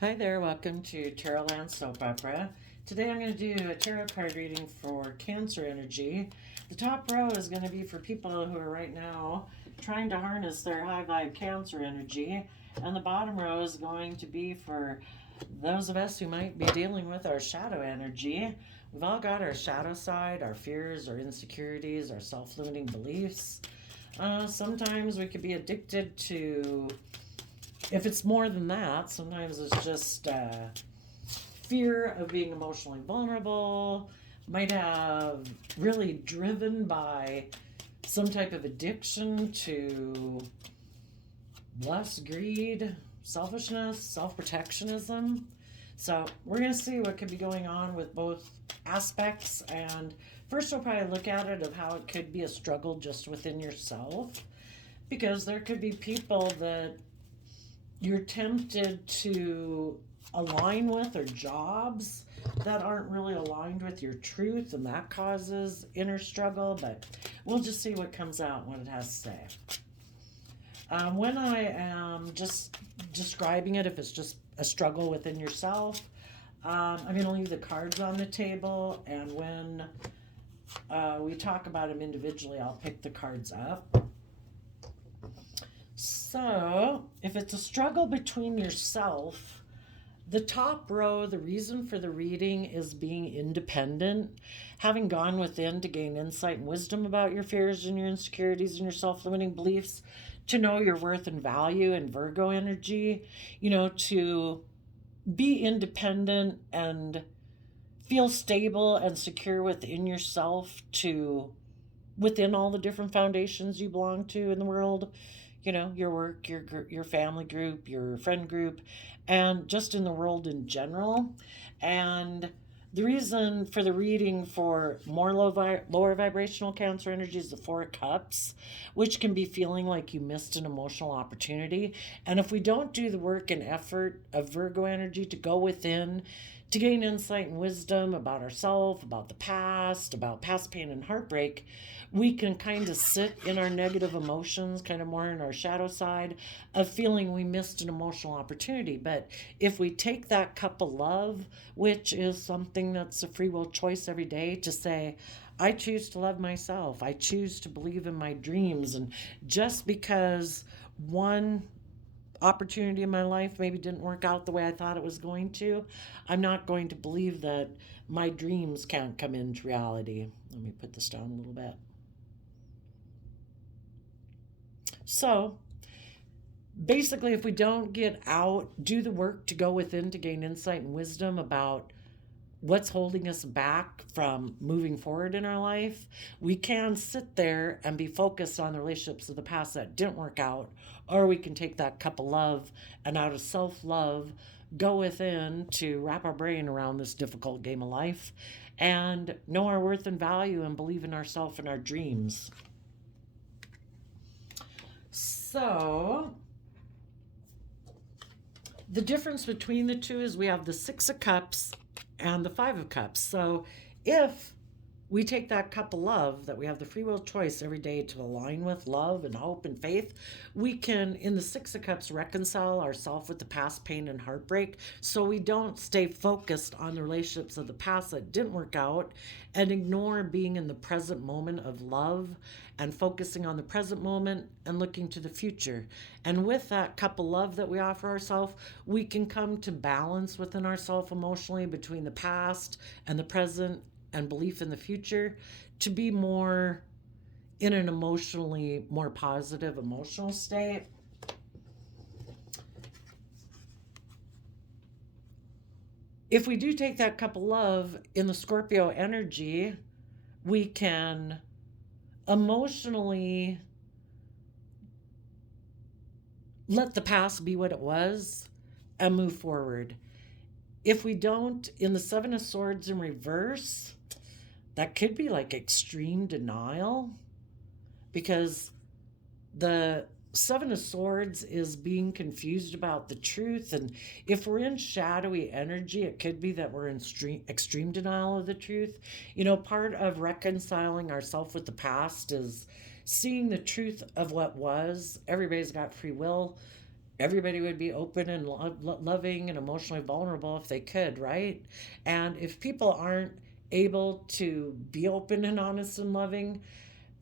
Hi there, welcome to Tarot Land Soap Opera. Today I'm going to do a tarot card reading for Cancer energy. The top row is going to be for people who are right now trying to harness their high vibe Cancer energy, and the bottom row is going to be for those of us who might be dealing with our shadow energy. We've all got our shadow side, our fears, our insecurities, our self-limiting beliefs. Sometimes we could be addicted to, if it's more than that, sometimes it's just fear of being emotionally vulnerable, might have really driven by some type of addiction to lust, greed, selfishness, self-protectionism. So we're going to see what could be going on with both aspects, and first we'll probably look at it of how it could be a struggle just within yourself, because there could be people that you're tempted to align with, or jobs that aren't really aligned with your truth, and that causes inner struggle. But we'll just see what comes out, what it has to say. When I am just describing it, if it's just a struggle within yourself, I'm going to leave the cards on the table, and when we talk about them individually, I'll pick the cards up. So, if it's a struggle between yourself, the top row, the reason for the reading is being independent, having gone within to gain insight and wisdom about your fears and your insecurities and your self limiting beliefs, to know your worth and value, and Virgo energy, to be independent and feel stable and secure within yourself, to within all the different foundations you belong to in the world, your work, your family group, your friend group, and just in the world in general. And the reason for the reading for more lower vibrational Cancer energy is the Four of Cups, which can be feeling like you missed an emotional opportunity. And if we don't do the work and effort of Virgo energy to go within, to gain insight and wisdom about ourselves, about the past, about past pain and heartbreak, we can kind of sit in our negative emotions, kind of more in our shadow side of feeling we missed an emotional opportunity. But if we take that cup of love, which is something that's a free will choice every day, to say, I choose to love myself, I choose to believe in my dreams, and just because one opportunity in my life maybe didn't work out the way I thought it was going to, I'm not going to believe that my dreams can't come into reality. Let me put this down a little bit. So basically, if we don't get out, do the work to go within to gain insight and wisdom about what's holding us back from moving forward in our life, we can sit there and be focused on the relationships of the past that didn't work out, or we can take that cup of love and out of self-love go within to wrap our brain around this difficult game of life and know our worth and value and believe in ourselves and our dreams. So the difference between the two is we have the Six of Cups and the Five of Cups. So if we take that cup of love that we have the free will choice every day to align with, love and hope and faith, we can, in the Six of Cups, reconcile ourselves with the past pain and heartbreak, so we don't stay focused on the relationships of the past that didn't work out and ignore being in the present moment of love and focusing on the present moment and looking to the future. And with that cup of love that we offer ourselves, we can come to balance within ourselves emotionally between the past and the present and belief in the future, to be more in an emotionally more positive emotional state. If we do take that cup of love in the Scorpio energy, we can emotionally let the past be what it was and move forward. If we don't, in the Seven of Swords in reverse, that could be like extreme denial, because the Seven of Swords is being confused about the truth. And if we're in shadowy energy, it could be that we're in extreme denial of the truth. Part of reconciling ourselves with the past is seeing the truth of what was. Everybody's got free will. everybody would be open and loving and emotionally vulnerable if they could, right? And if people aren't able to be open and honest and loving,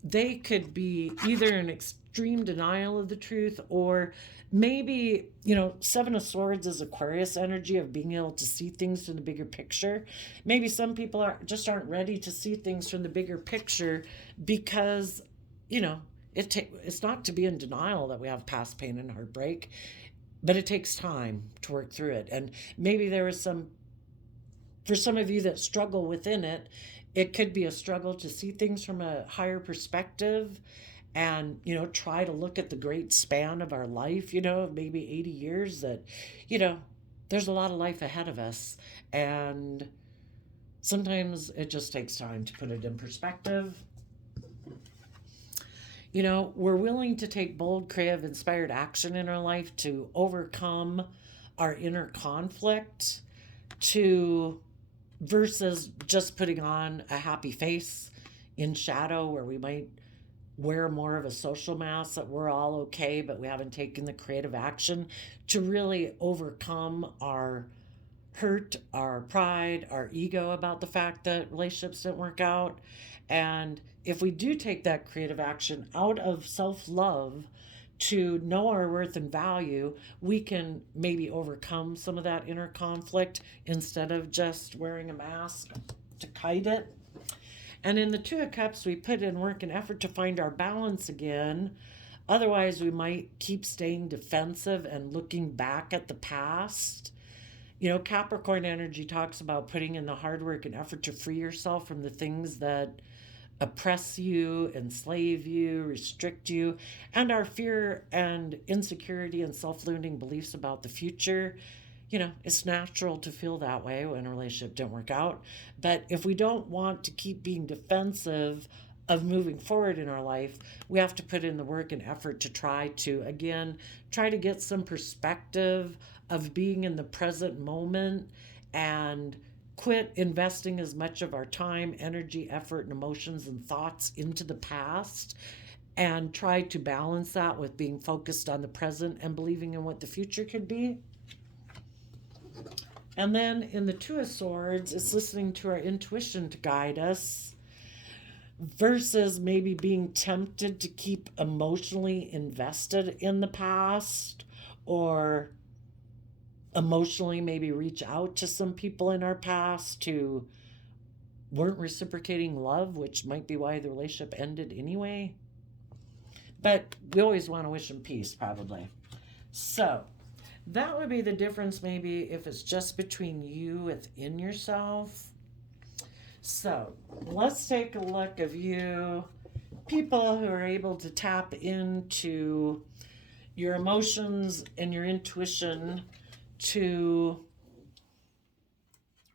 they could be either in extreme denial of the truth, or maybe, Seven of Swords is Aquarius energy of being able to see things from the bigger picture. Maybe some people aren't ready to see things from the bigger picture because, you know, it's not to be in denial that we have past pain and heartbreak, but it takes time to work through it. And maybe there is for some of you that struggle within it, it could be a struggle to see things from a higher perspective and, try to look at the great span of our life, maybe 80 years that, you know, there's a lot of life ahead of us. And sometimes it just takes time to put it in perspective. We're willing to take bold, creative, inspired action in our life to overcome our inner conflict, to versus just putting on a happy face in shadow where we might wear more of a social mask that we're all okay, but we haven't taken the creative action to really overcome our hurt, our pride, our ego about the fact that relationships didn't work out. And if we do take that creative action out of self-love to know our worth and value, we can maybe overcome some of that inner conflict instead of just wearing a mask to hide it. And in the Two of Cups, we put in work and effort to find our balance again. Otherwise, we might keep staying defensive and looking back at the past. Capricorn energy talks about putting in the hard work and effort to free yourself from the things that oppress you, enslave you, restrict you, and our fear and insecurity and self-limiting beliefs about the future. It's natural to feel that way when a relationship didn't work out. But if we don't want to keep being defensive of moving forward in our life, we have to put in the work and effort to try to get some perspective of being in the present moment and quit investing as much of our time, energy, effort, and emotions and thoughts into the past, and try to balance that with being focused on the present and believing in what the future could be. And then in the Two of Swords, it's listening to our intuition to guide us versus maybe being tempted to keep emotionally invested in the past, or emotionally maybe reach out to some people in our past who weren't reciprocating love, which might be why the relationship ended anyway. But we always want to wish them peace, probably. So that would be the difference, maybe, if it's just between you within yourself. So let's take a look of you, people who are able to tap into your emotions and your intuition to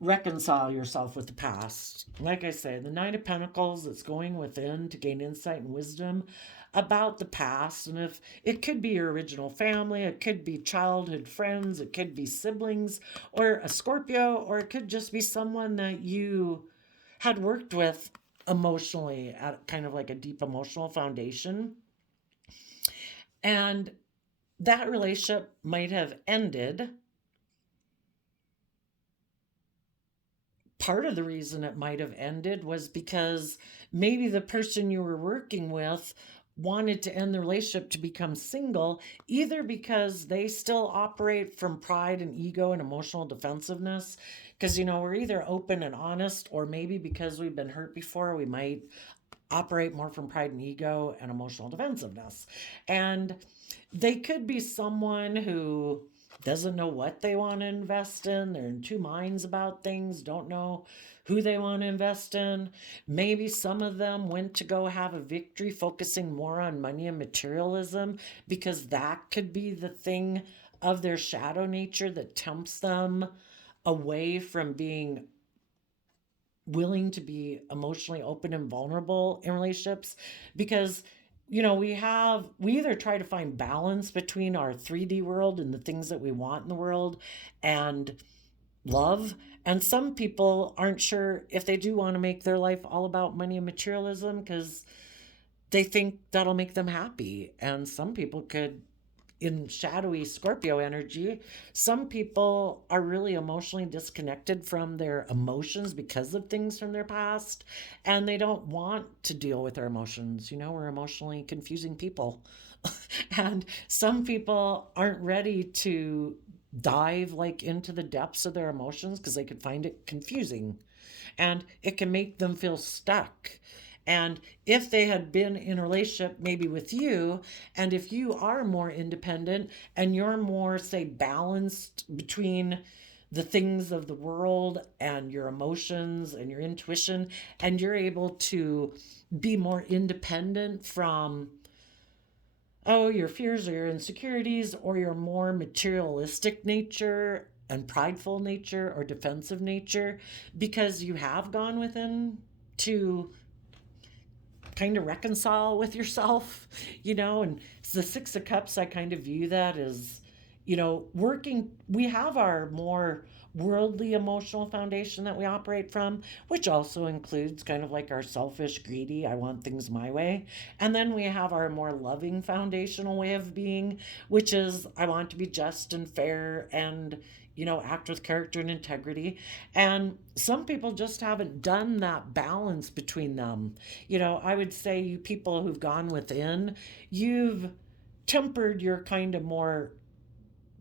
reconcile yourself with the past. Like I say, the Nine of Pentacles, it's going within to gain insight and wisdom about the past. And if it could be your original family, it could be childhood friends, it could be siblings, or a Scorpio, or it could just be someone that you had worked with emotionally at kind of like a deep emotional foundation. And that relationship might have ended. Part of the reason it might have ended was because maybe the person you were working with wanted to end the relationship to become single, either because they still operate from pride and ego and emotional defensiveness. Because, we're either open and honest, or maybe because we've been hurt before, we might operate more from pride and ego and emotional defensiveness. And they could be someone who doesn't know what they want to invest in. They're in two minds about things, don't know who they want to invest in. Maybe some of them went to go have a victory focusing more on money and materialism, because that could be the thing of their shadow nature that tempts them away from being willing to be emotionally open and vulnerable in relationships. Because we either try to find balance between our 3D world and the things that we want in the world and love. And some people aren't sure if they do want to make their life all about money and materialism because they think that'll make them happy. And some people could in shadowy Scorpio energy, some people are really emotionally disconnected from their emotions because of things from their past, and they don't want to deal with their emotions. You know, we're emotionally confusing people. And some people aren't ready to dive like into the depths of their emotions because they could find it confusing, and it can make them feel stuck. And if they had been in a relationship maybe with you, and if you are more independent and you're more, say, balanced between the things of the world and your emotions and your intuition, and you're able to be more independent from, oh, your fears or your insecurities or your more materialistic nature and prideful nature or defensive nature, because you have gone within to kind of reconcile with yourself, and it's the Six of Cups. I kind of view that as, working. We have our more worldly emotional foundation that we operate from, which also includes kind of like our selfish, greedy, I want things my way. And then we have our more loving foundational way of being, which is I want to be just and fair and, act with character and integrity. And some people just haven't done that balance between them. I would say, you people who've gone within, you've tempered your kind of more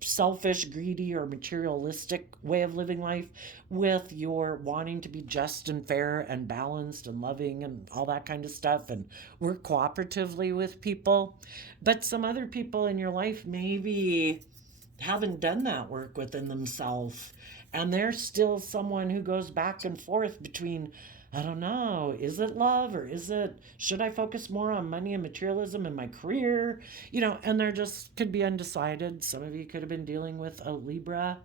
selfish, greedy, or materialistic way of living life with your wanting to be just and fair and balanced and loving and all that kind of stuff and work cooperatively with people. But some other people in your life maybe haven't done that work within themselves, and they're still someone who goes back and forth between, I don't know, is it love, or should I focus more on money and materialism in my career? And they're just could be undecided. Some of you could have been dealing with a Libra.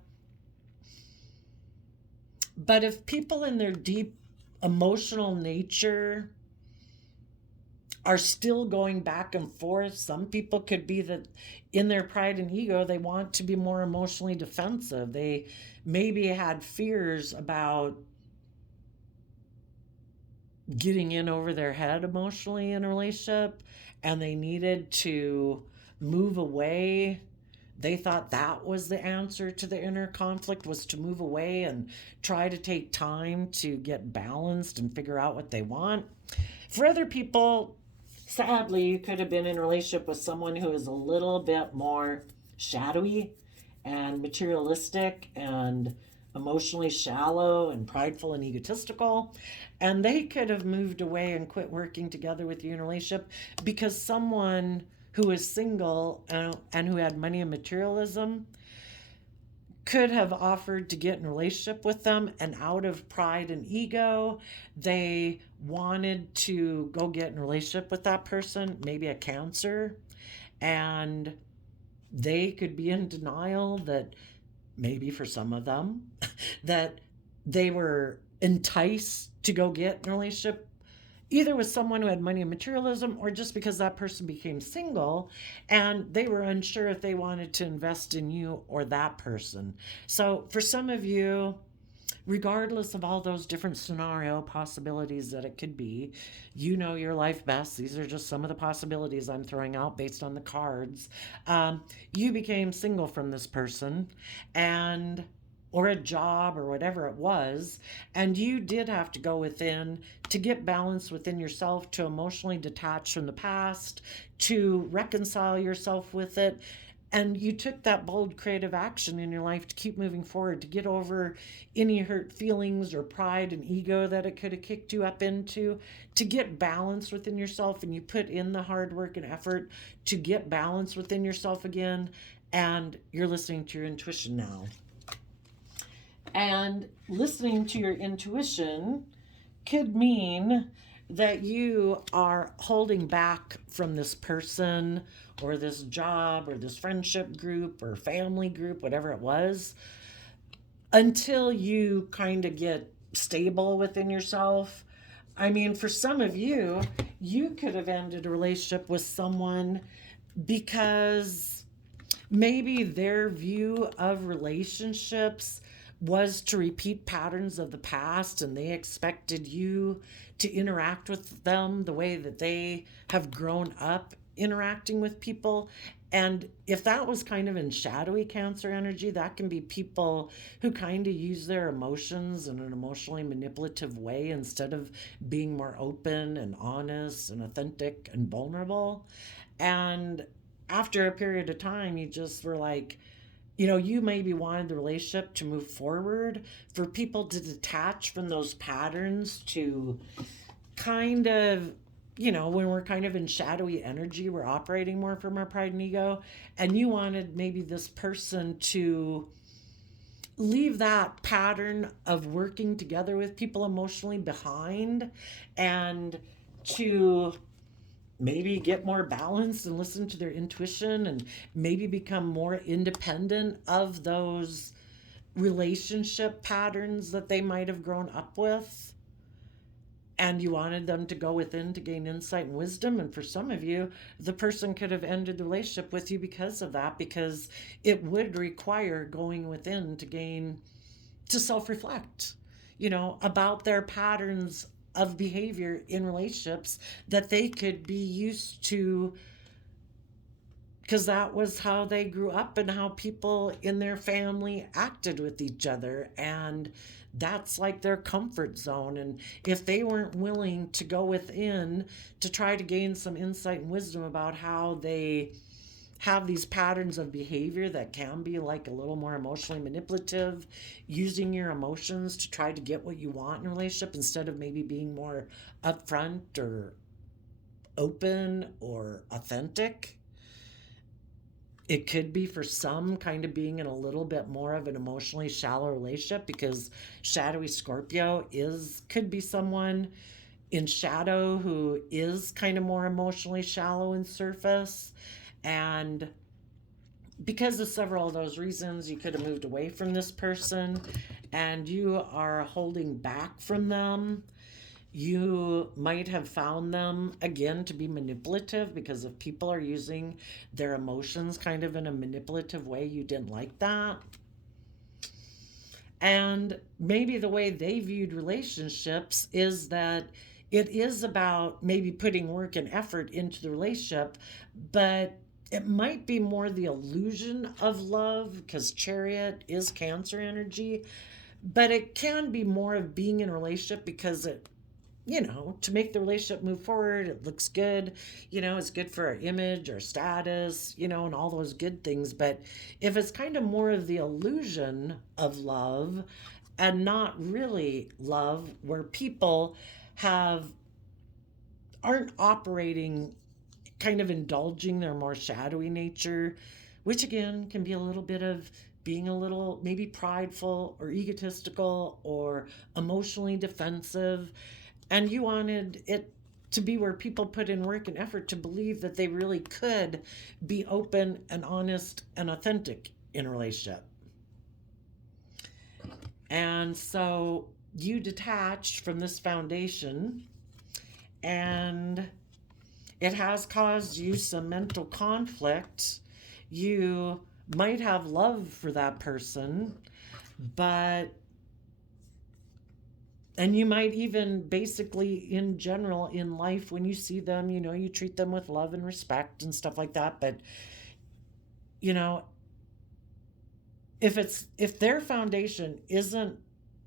But if people in their deep emotional nature are still going back and forth, some people could be that in their pride and ego, they want to be more emotionally defensive. They maybe had fears about getting in over their head emotionally in a relationship, and they needed to move away. They thought that was the answer to the inner conflict, was to move away and try to take time to get balanced and figure out what they want. For other people, sadly, you could have been in a relationship with someone who is a little bit more shadowy and materialistic and emotionally shallow and prideful and egotistical. And they could have moved away and quit working together with you in a relationship because someone who is single and who had money and materialism could have offered to get in a relationship with them, and out of pride and ego, they wanted to go get in a relationship with that person, maybe a Cancer, and they could be in denial that maybe for some of them that they were enticed to go get in a relationship either with someone who had money and materialism, or just because that person became single and they were unsure if they wanted to invest in you or that person. So for some of you, regardless of all those different scenario possibilities that it could be, you know your life best. These are just some of the possibilities I'm throwing out based on the cards. You became single from this person, and or a job or whatever it was, and you did have to go within to get balance within yourself, to emotionally detach from the past, to reconcile yourself with it. And you took that bold creative action in your life to keep moving forward, to get over any hurt feelings or pride and ego that it could have kicked you up into, to get balance within yourself. And you put in the hard work and effort to get balance within yourself again. And you're listening to your intuition now. And listening to your intuition could mean that you are holding back from this person or this job or this friendship group or family group, whatever it was, until you kind of get stable within yourself. I mean, for some of you, you could have ended a relationship with someone because maybe their view of relationships was to repeat patterns of the past, and they expected you to interact with them the way that they have grown up interacting with people. And if that was kind of in shadowy Cancer energy, that can be people who kind of use their emotions in an emotionally manipulative way instead of being more open and honest and authentic and vulnerable. And after a period of time, you just were like, you maybe wanted the relationship to move forward, for people to detach from those patterns, to kind of, when we're kind of in shadowy energy, we're operating more from our pride and ego. And you wanted maybe this person to leave that pattern of working together with people emotionally behind, and to maybe get more balanced and listen to their intuition, and maybe become more independent of those relationship patterns that they might have grown up with. And you wanted them to go within to gain insight and wisdom. And for some of you, the person could have ended the relationship with you because of that, because it would require going within to gain, to self reflect, about their patterns of behavior in relationships that they could be used to, because that was how they grew up and how people in their family acted with each other. And that's like their comfort zone. And if they weren't willing to go within to try to gain some insight and wisdom about how they have these patterns of behavior that can be like a little more emotionally manipulative, using your emotions to try to get what you want in a relationship instead of maybe being more upfront or open or authentic. It could be for some kind of being in a little bit more of an emotionally shallow relationship, because shadowy Scorpio could be someone in shadow who is kind of more emotionally shallow in surface. And because of several of those reasons, you could have moved away from this person and you are holding back from them. You might have found them again to be manipulative, because if people are using their emotions kind of in a manipulative way, you didn't like that. And maybe the way they viewed relationships is that it is about maybe putting work and effort into the relationship, but it might be more the illusion of love, because Chariot is Cancer energy. But it can be more of being in a relationship because it, to make the relationship move forward, it looks good, it's good for our image, our status, and all those good things. But if it's kind of more of the illusion of love and not really love, where people aren't operating, kind of indulging their more shadowy nature, which again can be a little bit of being a little maybe prideful or egotistical or emotionally defensive. And you wanted it to be where people put in work and effort to believe that they really could be open and honest and authentic in a relationship. And so you detached from this foundation, and it has caused you some mental conflict. You might have love for that person, and you might even basically in general in life, when you see them, you treat them with love and respect and stuff like that. But, if their foundation isn't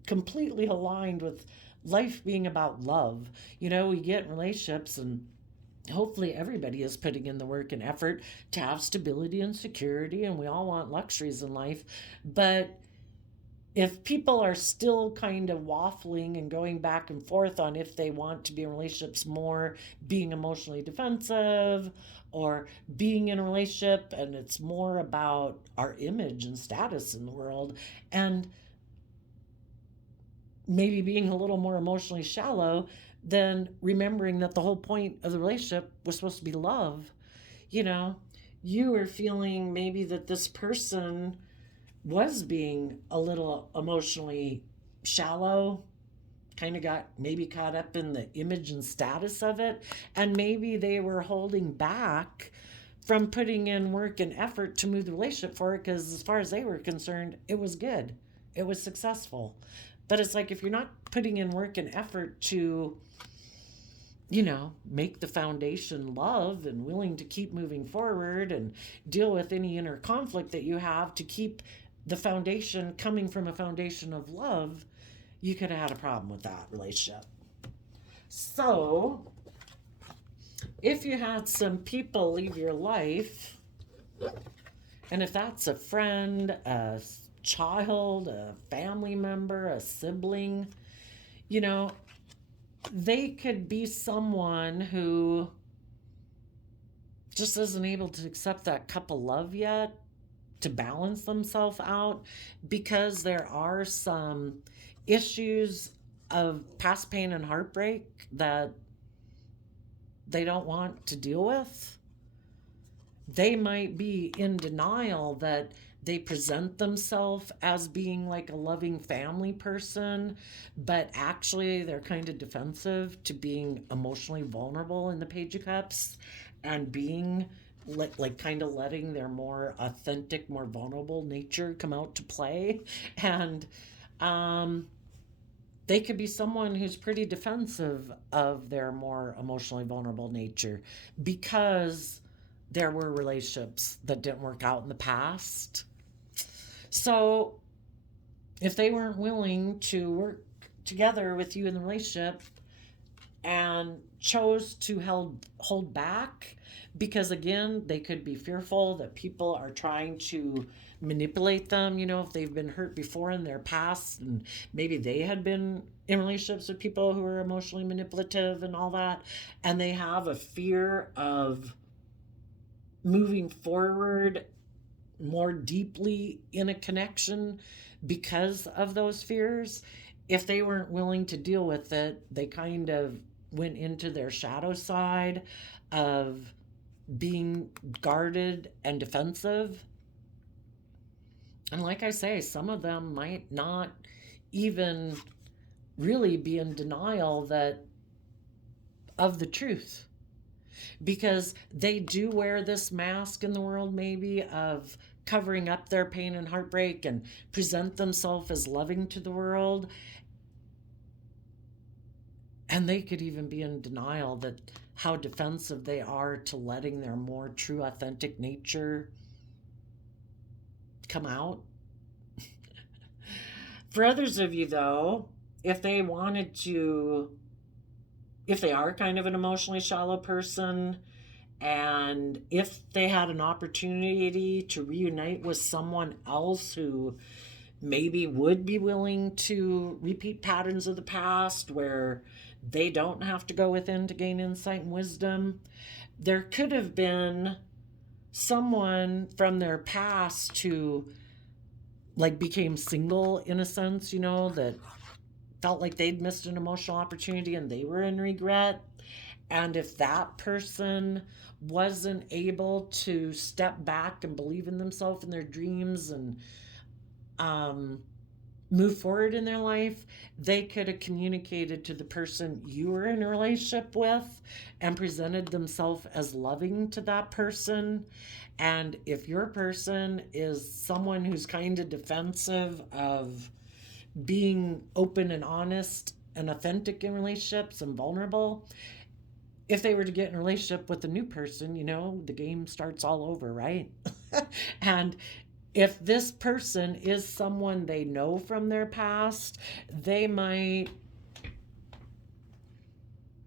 completely aligned with life being about love, we get in relationships and hopefully everybody is putting in the work and effort to have stability and security, and we all want luxuries in life. But if people are still kind of waffling and going back and forth on if they want to be in relationships more being emotionally defensive, or being in a relationship and it's more about our image and status in the world, and maybe being a little more emotionally shallow, then remembering that the whole point of the relationship was supposed to be love. You were feeling maybe that this person was being a little emotionally shallow, kind of got maybe caught up in the image and status of it, and maybe they were holding back from putting in work and effort to move the relationship forward, because as far as they were concerned, it was good, it was successful. But it's like, if you're not putting in work and effort to make the foundation love and willing to keep moving forward and deal with any inner conflict that you have to keep the foundation coming from a foundation of love, you could have had a problem with that relationship. So, if you had some people leave your life, and if that's a friend, a child, a family member, a sibling, you know, they could be someone who just isn't able to accept that cup of love yet to balance themselves out, because there are some issues of past pain and heartbreak that they don't want to deal with. They might be in denial that they present themselves as being like a loving family person, but actually they're kind of defensive to being emotionally vulnerable in the Page of Cups and being like kind of letting their more authentic, more vulnerable nature come out to play. And they could be someone who's pretty defensive of their more emotionally vulnerable nature because there were relationships that didn't work out in the past. So if they weren't willing to work together with you in the relationship and chose to hold back because, again, they could be fearful that people are trying to manipulate them, if they've been hurt before in their past, and maybe they had been in relationships with people who are emotionally manipulative and all that, and they have a fear of moving forward more deeply in a connection because of those fears. If they weren't willing to deal with it, they kind of went into their shadow side of being guarded and defensive. And like I say, some of them might not even really be in denial of the truth, because they do wear this mask in the world, maybe, of covering up their pain and heartbreak and present themselves as loving to the world. And they could even be in denial that how defensive they are to letting their more true, authentic nature come out. For others of you, though, if they are kind of an emotionally shallow person, and if they had an opportunity to reunite with someone else who maybe would be willing to repeat patterns of the past where they don't have to go within to gain insight and wisdom, there could have been someone from their past who became single in a sense, that felt like they'd missed an emotional opportunity and they were in regret. And if that person wasn't able to step back and believe in themselves and their dreams and move forward in their life, they could have communicated to the person you were in a relationship with and presented themselves as loving to that person. And if your person is someone who's kind of defensive of being open and honest and authentic in relationships and vulnerable, if they were to get in a relationship with a new person, the game starts all over, right? And if this person is someone they know from their past, they might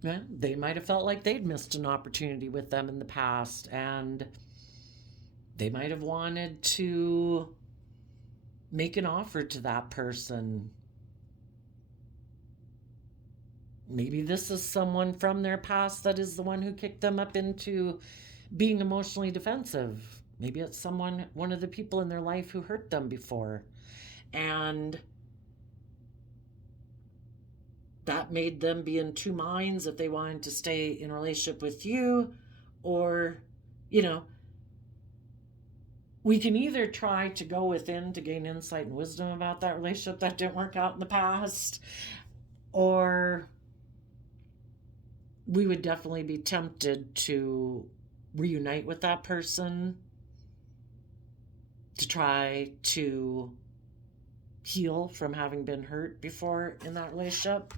have felt like they'd missed an opportunity with them in the past, and they might have wanted to make an offer to that person. Maybe this is someone from their past that is the one who kicked them up into being emotionally defensive. Maybe it's one of the people in their life who hurt them before. And that made them be in two minds if they wanted to stay in a relationship with you, or, we can either try to go within to gain insight and wisdom about that relationship that didn't work out in the past, or we would definitely be tempted to reunite with that person to try to heal from having been hurt before in that relationship.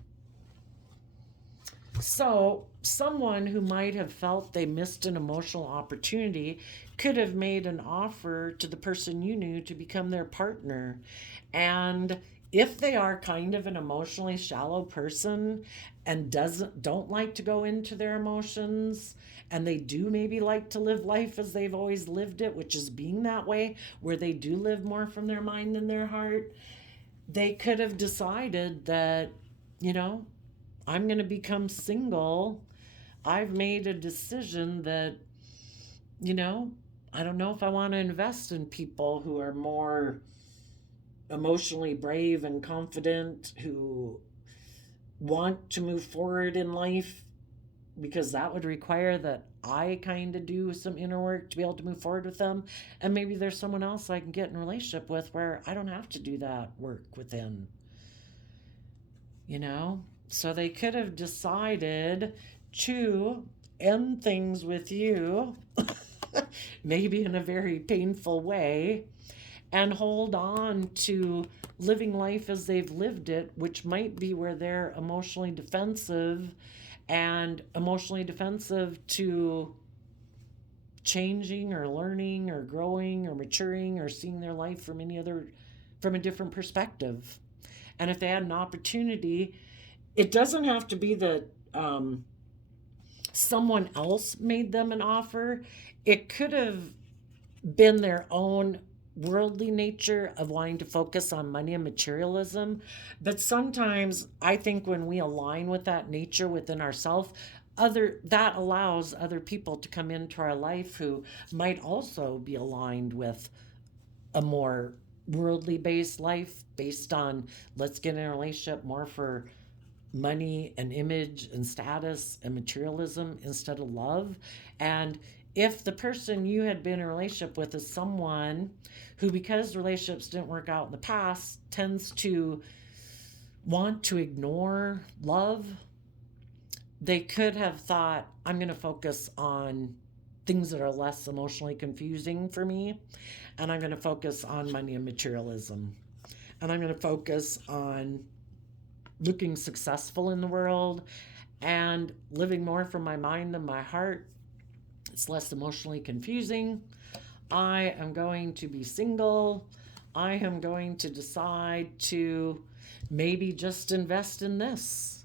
So, someone who might have felt they missed an emotional opportunity could have made an offer to the person you knew to become their partner. And if they are kind of an emotionally shallow person and don't like to go into their emotions, and they do maybe like to live life as they've always lived it, which is being that way, where they do live more from their mind than their heart, they could have decided that, you know, I'm going to become single. I've made a decision that, you know, I don't know if I want to invest in people who are more emotionally brave and confident, who want to move forward in life, because that would require that I kind of do some inner work to be able to move forward with them. And maybe there's someone else I can get in a relationship with where I don't have to do that work within, you know? So they could have decided to end things with you, maybe in a very painful way, and hold on to living life as they've lived it, which might be where they're emotionally defensive to changing or learning or growing or maturing or seeing their life from a different perspective. And if they had an opportunity, it doesn't have to be that someone else made them an offer. It could have been their own worldly nature of wanting to focus on money and materialism. But sometimes I think when we align with that nature within ourselves, other that allows other people to come into our life who might also be aligned with a more worldly based life, based on let's get in a relationship more for money and image and status and materialism instead of love. And if the person you had been in a relationship with is someone who, because relationships didn't work out in the past, tends to want to ignore love, they could have thought, I'm going to focus on things that are less emotionally confusing for me, and I'm going to focus on money and materialism, and I'm going to focus on looking successful in the world and living more from my mind than my heart. It's less emotionally confusing. I am going to be single. I am going to decide to maybe just invest in this.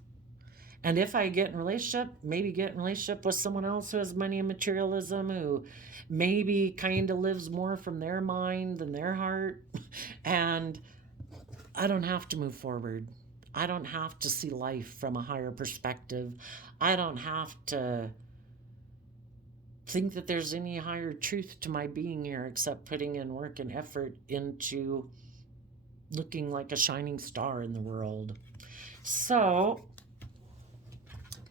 And if I get in a relationship, maybe get in a relationship with someone else who has money and materialism, who maybe kind of lives more from their mind than their heart. And I don't have to move forward. I don't have to see life from a higher perspective. I don't have to think that there's any higher truth to my being here except putting in work and effort into looking like a shining star in the world. So,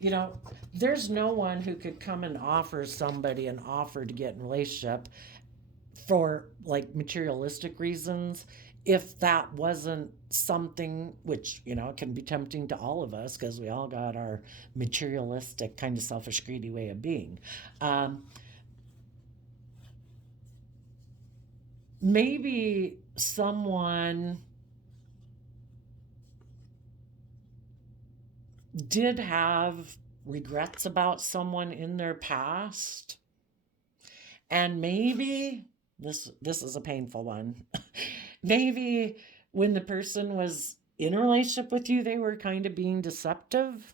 you know, there's no one who could come and offer somebody an offer to get in a relationship for like materialistic reasons if that wasn't something which, you know, can be tempting to all of us because we all got our materialistic kind of selfish greedy way of being. um, Maybe someone did have regrets about someone in their past, and maybe this is a painful one. Maybe when the person was in a relationship with you, they were kind of being deceptive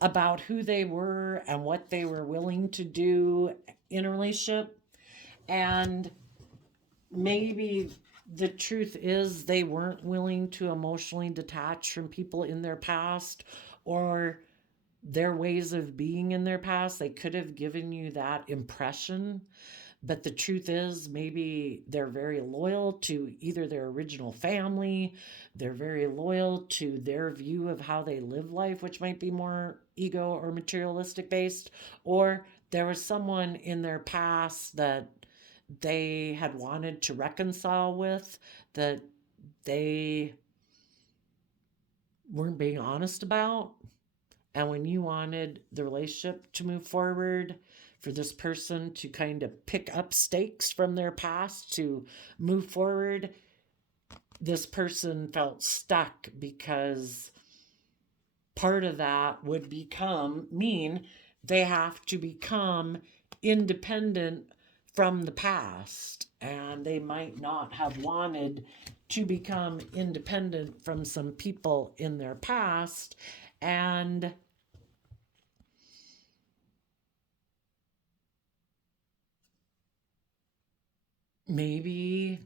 about who they were and what they were willing to do in a relationship. And maybe the truth is they weren't willing to emotionally detach from people in their past or their ways of being in their past. They could have given you that impression. But the truth is, maybe they're very loyal to either their original family, they're very loyal to their view of how they live life, which might be more ego or materialistic based, or there was someone in their past that they had wanted to reconcile with, that they weren't being honest about. And when you wanted the relationship to move forward, for this person to kind of pick up stakes from their past to move forward, this person felt stuck because part of that would mean they have to become independent from the past, and they might not have wanted to become independent from some people in their past. And maybe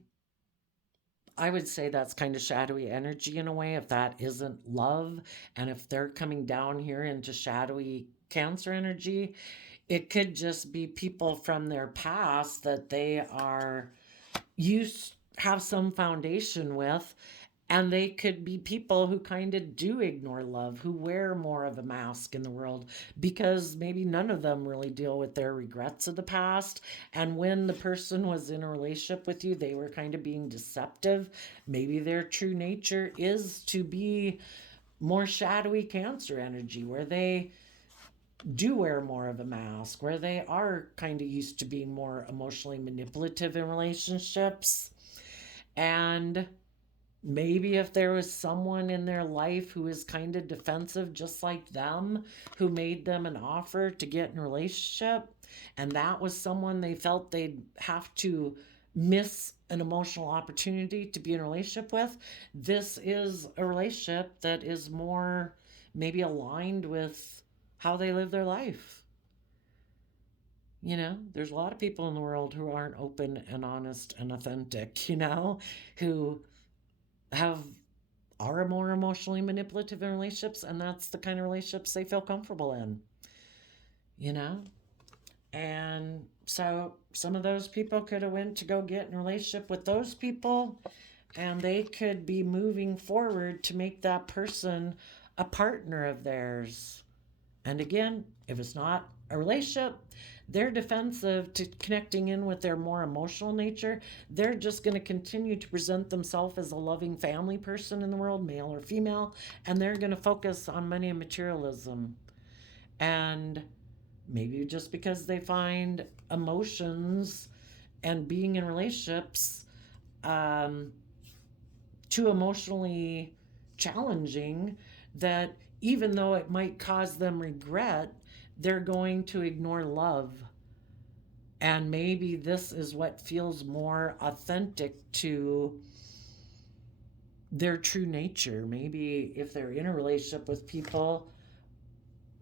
I would say that's kind of shadowy energy in a way, if that isn't love. And if they're coming down here into shadowy Cancer energy, it could just be people from their past that they are used have some foundation with, and they could be people who kind of do ignore love, who wear more of a mask in the world because maybe none of them really deal with their regrets of the past. And when the person was in a relationship with you, they were kind of being deceptive. Maybe their true nature is to be more shadowy Cancer energy, where they do wear more of a mask, where they are kind of used to being more emotionally manipulative in relationships. And maybe if there was someone in their life who is kind of defensive, just like them, who made them an offer to get in a relationship, and that was someone they felt they'd have to miss an emotional opportunity to be in a relationship with, this is a relationship that is more maybe aligned with how they live their life. There's a lot of people in the world who aren't open and honest and authentic, who have are more emotionally manipulative in relationships, and that's the kind of relationships they feel comfortable in, you know? And so some of those people could have went to go get in a relationship with those people, and they could be moving forward to make that person a partner of theirs. And again, if it's not a relationship, they're defensive to connecting in with their more emotional nature. They're just going to continue to present themselves as a loving family person in the world, male or female, and they're going to focus on money and materialism. And maybe just because they find emotions and being in relationships um, too emotionally challenging, that even though it might cause them regret, they're going to ignore love. And maybe this is what feels more authentic to their true nature. Maybe if they're in a relationship with people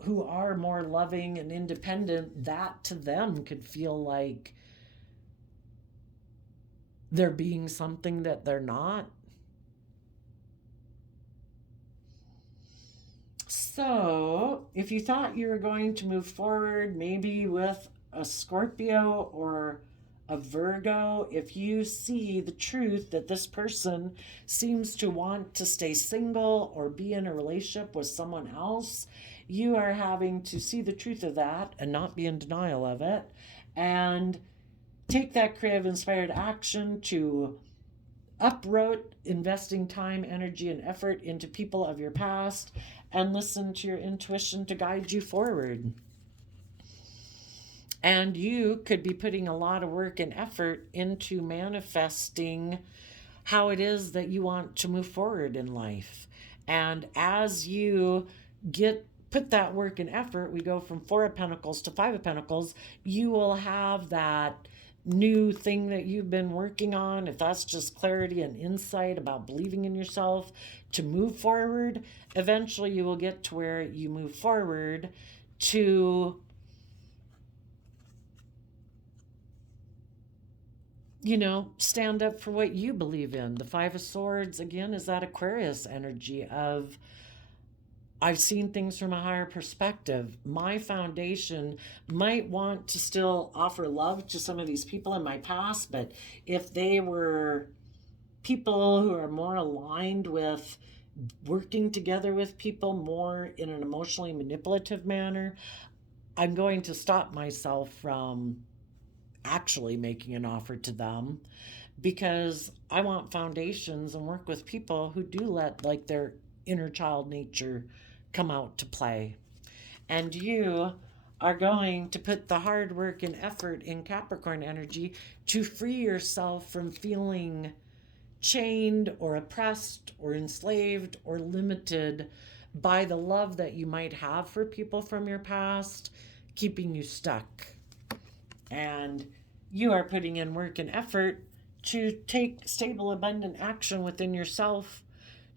who are more loving and independent, that to them could feel like they're being something that they're not. So, if you thought you were going to move forward, maybe with a Scorpio or a Virgo, if you see the truth that this person seems to want to stay single or be in a relationship with someone else, you are having to see the truth of that and not be in denial of it, and take that creative inspired action to uproot investing time, energy, and effort into people of your past, and listen to your intuition to guide you forward. And you could be putting a lot of work and effort into manifesting how it is that you want to move forward in life. And as you get put that work and effort, we go from Four of Pentacles to Five of Pentacles, you will have that new thing that you've been working on, if that's just clarity and insight about believing in yourself to move forward. Eventually you will get to where you move forward to stand up for what you believe in. The Five of Swords, again, is that Aquarius energy of, I've seen things from a higher perspective. My foundation might want to still offer love to some of these people in my past, but if they were people who are more aligned with working together with people more in an emotionally manipulative manner, I'm going to stop myself from actually making an offer to them, because I want foundations and work with people who do let like their inner child nature come out to play. And you are going to put the hard work and effort in Capricorn energy to free yourself from feeling chained or oppressed or enslaved or limited by the love that you might have for people from your past, keeping you stuck. And you are putting in work and effort to take stable, abundant action within yourself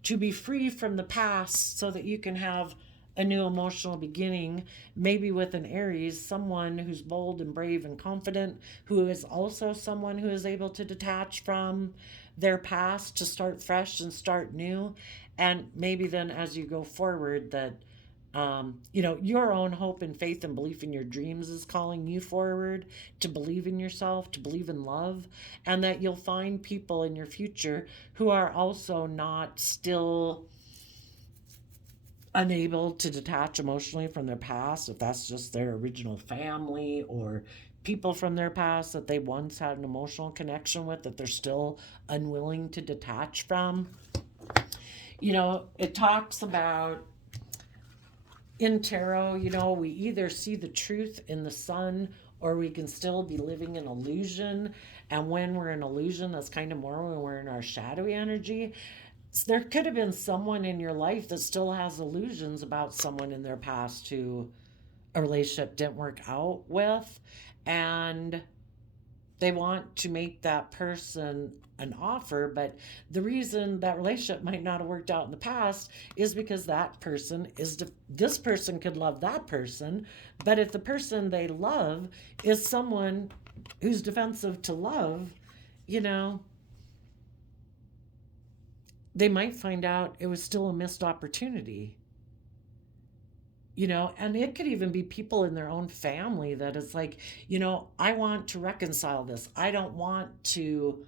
to be free from the past so that you can have a new emotional beginning, maybe with an Aries, someone who's bold and brave and confident, who is also someone who is able to detach from their past to start fresh and start new. And maybe then as you go forward, that your own hope and faith and belief in your dreams is calling you forward to believe in yourself, to believe in love, and that you'll find people in your future who are also not still unable to detach emotionally from their past, if that's just their original family or people from their past that they once had an emotional connection with that they're still unwilling to detach from. It talks about in tarot, we either see the truth in the sun or we can still be living in illusion. And when we're in illusion, that's kind of more when we're in our shadowy energy. So there could have been someone in your life that still has illusions about someone in their past who a relationship didn't work out with. And they want to make that person an offer, but the reason that relationship might not have worked out in the past is because that person this person could love that person, but if the person they love is someone who's defensive to love, you know, they might find out it was still a missed opportunity. And it could even be people in their own family that is like, I want to reconcile this. I don't want to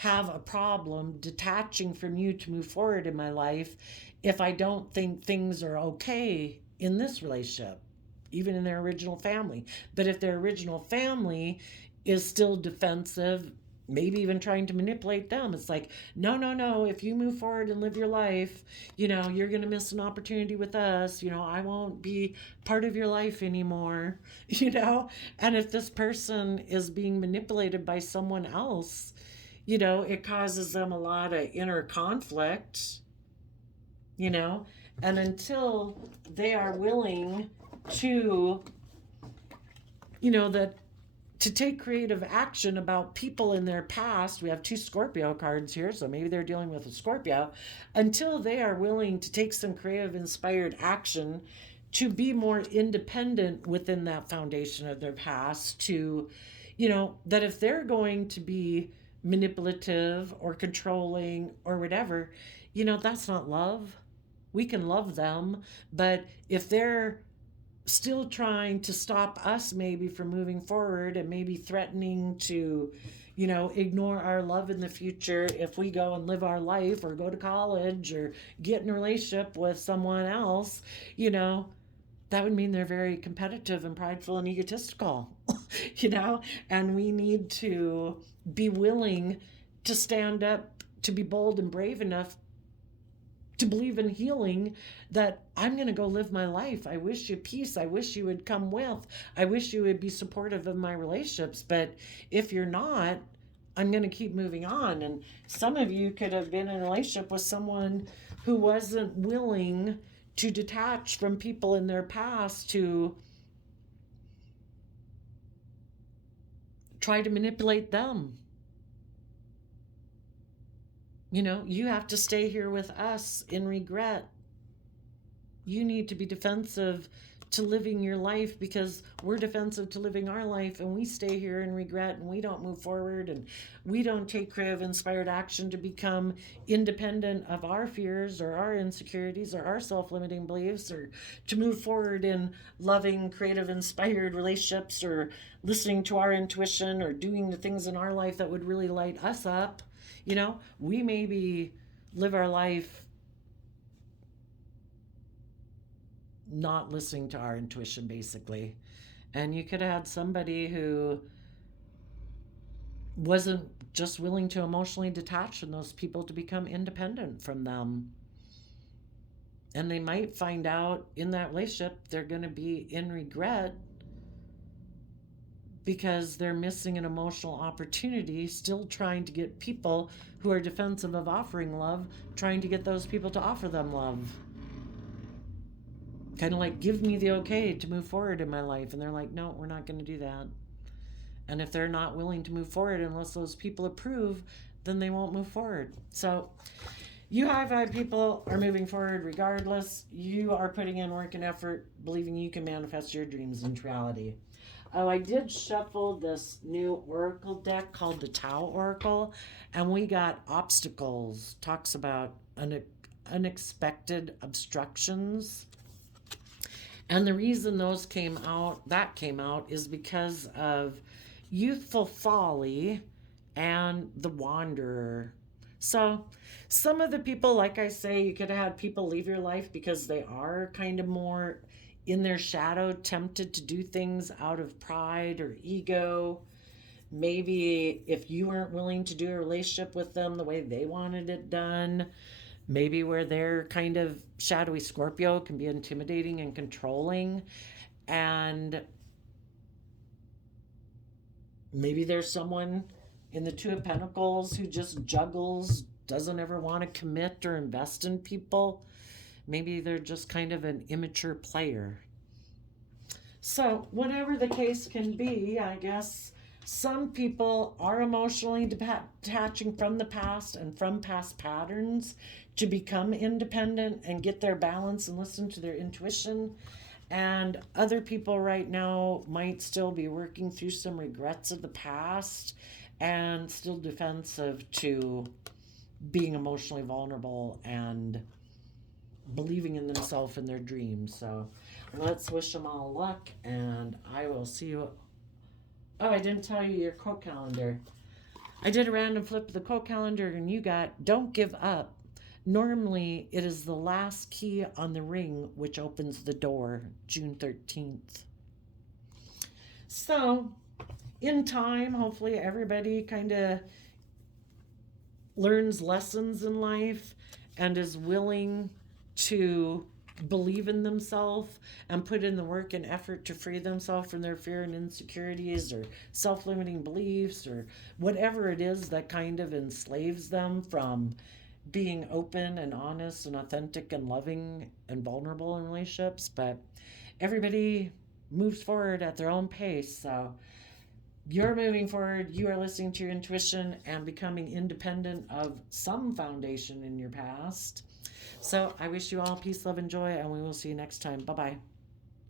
have a problem detaching from you to move forward in my life if I don't think things are okay in this relationship, even in their original family. But if their original family is still defensive, maybe even trying to manipulate them, it's like, no, no, no, if you move forward and live your life, you're going to miss an opportunity with us. I won't be part of your life anymore. And if this person is being manipulated by someone else, it causes them a lot of inner conflict, and until they are willing to, that to take creative action about people in their past. We have 2 Scorpio cards here, so maybe they're dealing with a Scorpio. Until they are willing to take some creative inspired action to be more independent within that foundation of their past, to, that if they're going to be manipulative or controlling or whatever, that's not love. We can love them, but if they're still trying to stop us maybe from moving forward and maybe threatening to, ignore our love in the future if we go and live our life or go to college or get in a relationship with someone else, that would mean they're very competitive and prideful and egotistical, and we need to be willing to stand up, to be bold and brave enough to believe in healing, that I'm going to go live my life. I wish you peace. I wish you would come with. I wish you would be supportive of my relationships. But if you're not, I'm going to keep moving on. And some of you could have been in a relationship with someone who wasn't willing to detach from people in their past to try to manipulate them. You have to stay here with us in regret. You need to be defensive to living your life because we're defensive to living our life, and we stay here in regret and we don't move forward and we don't take creative inspired action to become independent of our fears or our insecurities or our self-limiting beliefs, or to move forward in loving creative inspired relationships or listening to our intuition or doing the things in our life that would really light us up. We maybe live our life not listening to our intuition, basically. And you could have had somebody who wasn't just willing to emotionally detach from those people to become independent from them. And they might find out in that relationship they're going to be in regret because they're missing an emotional opportunity, still trying to get people who are defensive of offering love, trying to get those people to offer them love. Kind of like, give me the okay to move forward in my life. And they're like, no, we're not going to do that. And if they're not willing to move forward unless those people approve, then they won't move forward. So you high vibe people are moving forward regardless. You are putting in work and effort, believing you can manifest your dreams into reality. Oh, I did shuffle this new oracle deck called the Tao Oracle, and we got obstacles. Talks about unexpected obstructions. And the reason that came out, is because of youthful folly and the wanderer. So some of the people, like I say, you could have had people leave your life because they are kind of more in their shadow, tempted to do things out of pride or ego. Maybe if you weren't willing to do a relationship with them the way they wanted it done, maybe where they're kind of shadowy Scorpio can be intimidating and controlling. And maybe there's someone in the Two of Pentacles who just juggles, doesn't ever want to commit or invest in people. Maybe they're just kind of an immature player. So whatever the case can be, I guess some people are emotionally detaching from the past and from past patterns to become independent and get their balance and listen to their intuition. And other people right now might still be working through some regrets of the past and still defensive to being emotionally vulnerable and believing in themselves and their dreams. So let's wish them all luck, and I will see you. Oh, I didn't tell you your quote calendar. I did a random flip of the quote calendar, and you got, don't give up. Normally, it is the last key on the ring which opens the door, June 13th. So, in time, hopefully everybody kind of learns lessons in life and is willing to believe in themselves and put in the work and effort to free themselves from their fear and insecurities or self-limiting beliefs or whatever it is that kind of enslaves them from being open and honest and authentic and loving and vulnerable in relationships. But everybody moves forward at their own pace. So you're moving forward, you are listening to your intuition and becoming independent of some foundation in your past. So I wish you all peace, love, and joy, and we will see you next time. Bye-bye.